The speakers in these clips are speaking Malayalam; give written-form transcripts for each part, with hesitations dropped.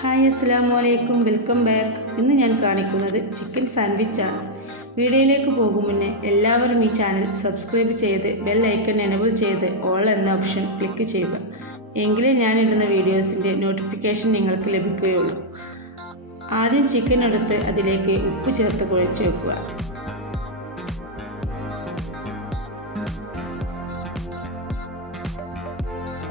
ഹായ് അസ്സലാമു അലൈക്കും, വെൽക്കം ബാക്ക്. ഇന്ന് ഞാൻ കാണിക്കുന്നത് ചിക്കൻ സാൻഡ്വിച്ചാണ്. വീഡിയോയിലേക്ക് പോകും മുന്നേ എല്ലാവരും ഈ ചാനൽ സബ്സ്ക്രൈബ് ചെയ്ത് ബെൽ ഐക്കൺ എനേബിൾ ചെയ്ത് ഓൾ എന്ന ഓപ്ഷൻ ക്ലിക്ക് ചെയ്യുക. എങ്കിലേ ഞാനിടുന്ന വീഡിയോസിൻ്റെ നോട്ടിഫിക്കേഷൻ നിങ്ങൾക്ക് ലഭിക്കുകയുള്ളൂ. ആദ്യം ചിക്കൻ എടുത്ത് അതിലേക്ക് ഉപ്പ് ചേർത്ത് കുഴച്ച് വെക്കുക.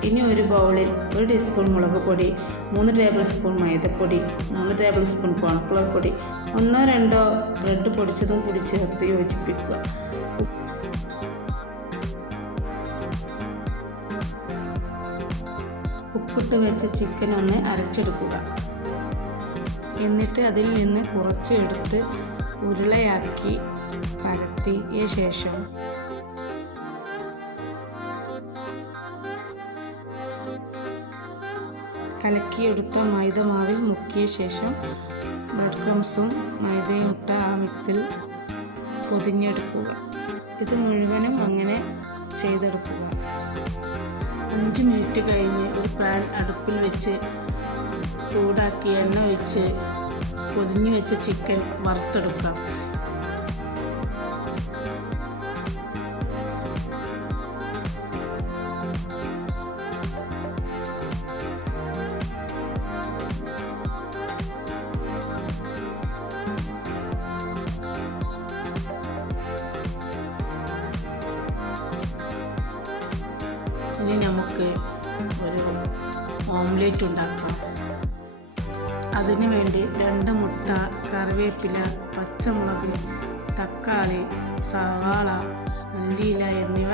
ഇനി ഒരു ബൗളിൽ 1 ടീസ്പൂൺ മുളക് പൊടി, 3 ടേബിൾ സ്പൂൺ മൈദപ്പൊടി, 3 ടേബിൾ സ്പൂൺ കോൺഫ്ലവർ പൊടി, 1-2 ബ്രെഡ് പൊടിച്ചതും കൂടി ചേർത്ത് യോജിപ്പിക്കുക. ഉപ്പിട്ട് വെച്ച ചിക്കൻ ഒന്ന് അരച്ചെടുക്കുക. എന്നിട്ട് അതിൽ നിന്ന് കുറച്ച് എടുത്ത് ഉരുളയാക്കി പരത്തിയ ശേഷം കലക്കിയെടുത്ത മൈദ മാവിൽ മുക്കിയ ശേഷം ബ്രെഡ് ക്രംസും മൈദയും ഇട്ട ആ മിക്സിൽ പൊതിഞ്ഞെടുക്കുക. ഇത് മുഴുവനും അങ്ങനെ ചെയ്തെടുക്കുക. 5 മിനിറ്റ് കഴിഞ്ഞ് ഒരു പാൻ അടുപ്പിൽ വെച്ച് ചൂടാക്കി എണ്ണ ഒഴിച്ച് പൊതിഞ്ഞു വെച്ച ചിക്കൻ വറുത്തെടുക്കാം. ഇനി നമുക്ക് ഒരു ഓംലേറ്റ് ഉണ്ടാക്കാം. അതിനു വേണ്ടി 2 മുട്ട, കറിവേപ്പില, പച്ചമുളക്, തക്കാളി, സവാള, മല്ലിയില എന്നിവ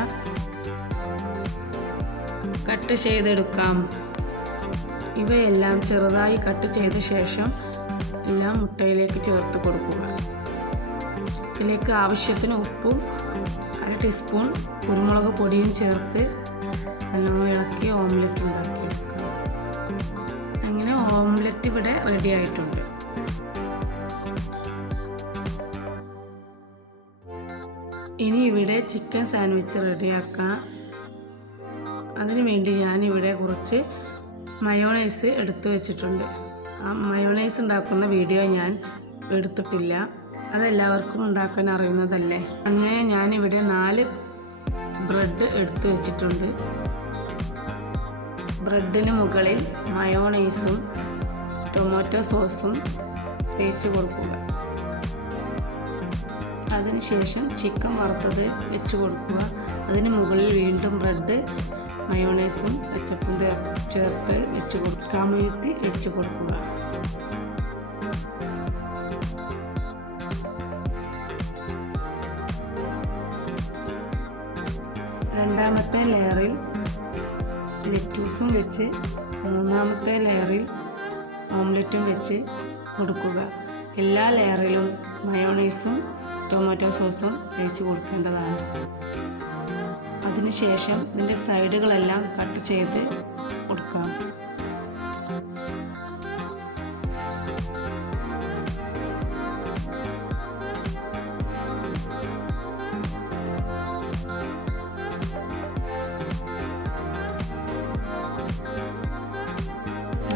കട്ട് ചെയ്തെടുക്കാം. ഇവയെല്ലാം ചെറുതായി കട്ട് ചെയ്ത ശേഷം എല്ലാം മുട്ടയിലേക്ക് ചേർത്ത് കൊടുക്കുക. ഇതിലേക്ക് ആവശ്യത്തിന് ഉപ്പും 1 ടീസ്പൂൺ കുരുമുളക് പൊടിയും ചേർത്ത് നല്ലോണം ഇളക്കി ഓംലെറ്റ് ഉണ്ടാക്കിയെടുക്കാം. അങ്ങനെ ഓംലെറ്റ് ഇവിടെ റെഡി ആയിട്ടുണ്ട്. ഇനി ഇവിടെ ചിക്കൻ സാൻഡ്വിച്ച് റെഡിയാക്കാം. അതിനുവേണ്ടി ഞാനിവിടെ കുറച്ച് മയോണൈസ് എടുത്തു വെച്ചിട്ടുണ്ട്. ആ മയോണൈസ് ഉണ്ടാക്കുന്ന വീഡിയോ ഞാൻ എടുത്തിട്ടില്ല, അതെല്ലാവർക്കും ഉണ്ടാക്കാൻ അറിയുന്നതല്ലേ. അങ്ങനെ ഞാനിവിടെ 4 ബ്രെഡ് എടുത്തു വെച്ചിട്ടുണ്ട്. ബ്രെഡിന് മുകളിൽ മയോണൈസും ടൊമാറ്റോ സോസും തേച്ച് കൊടുക്കുക. അതിനുശേഷം ചിക്കൻ വറുത്തത് വെച്ച് കൊടുക്കുക. അതിന് മുകളിൽ വീണ്ടും ബ്രെഡ്, മയോണൈസും കെച്ചപ്പും ചേർത്ത് വെച്ച് കൊടുക്കുക. കമഴ്ത്തി വെച്ച് കൊടുക്കുക. രണ്ടാമത്തെ ലെയറിൽ ലെറ്റൂസും വെച്ച് 3-ാമത്തെ ലെയറിൽ ഓംലെറ്റും വെച്ച് കൊടുക്കുക. എല്ലാ ലെയറിലും മയോണൈസും ടൊമാറ്റോ സോസും തേച്ച് കൊടുക്കേണ്ടതാണ്. അതിനുശേഷം ഇതിൻ്റെ സൈഡുകളെല്ലാം കട്ട് ചെയ്ത് കൊടുക്കാം.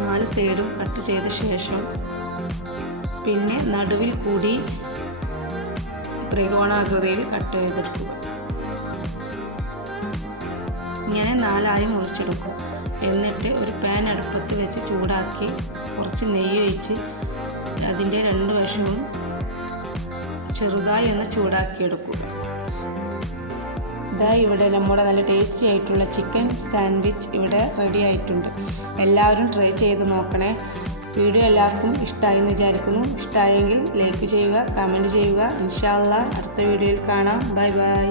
നാല് സൈഡും കട്ട് ചെയ്ത ശേഷം പിന്നെ നടുവിൽ കൂടി ത്രികോണാകൃതിയിൽ കട്ട് ചെയ്തെടുക്കുക. ഇങ്ങനെ 4ആയി മുറിച്ചെടുക്കും. എന്നിട്ട് ഒരു പാൻ അടുപ്പത്ത് വെച്ച് ചൂടാക്കി കുറച്ച് നെയ്യ് ഒഴിച്ച് അതിൻ്റെ 2 വശവും ചെറുതായി ഒന്ന് ചൂടാക്കിയെടുക്കുക. ഇതാ ഇവിടെ നമ്മുടെ നല്ല ടേസ്റ്റി ആയിട്ടുള്ള ചിക്കൻ സാൻഡ്വിച്ച് ഇവിടെ റെഡി ആയിട്ടുണ്ട്. എല്ലാവരും ട്രൈ ചെയ്ത് നോക്കണേ. വീഡിയോ എല്ലാവർക്കും ഇഷ്ടമായി എന്ന് വിചാരിക്കുന്നു. ഇഷ്ടമായെങ്കിൽ ലൈക്ക് ചെയ്യുക, കമൻറ്റ് ചെയ്യുക. ഇൻഷാ അല്ലാഹ് അടുത്ത വീഡിയോയിൽ കാണാം. Bye bye.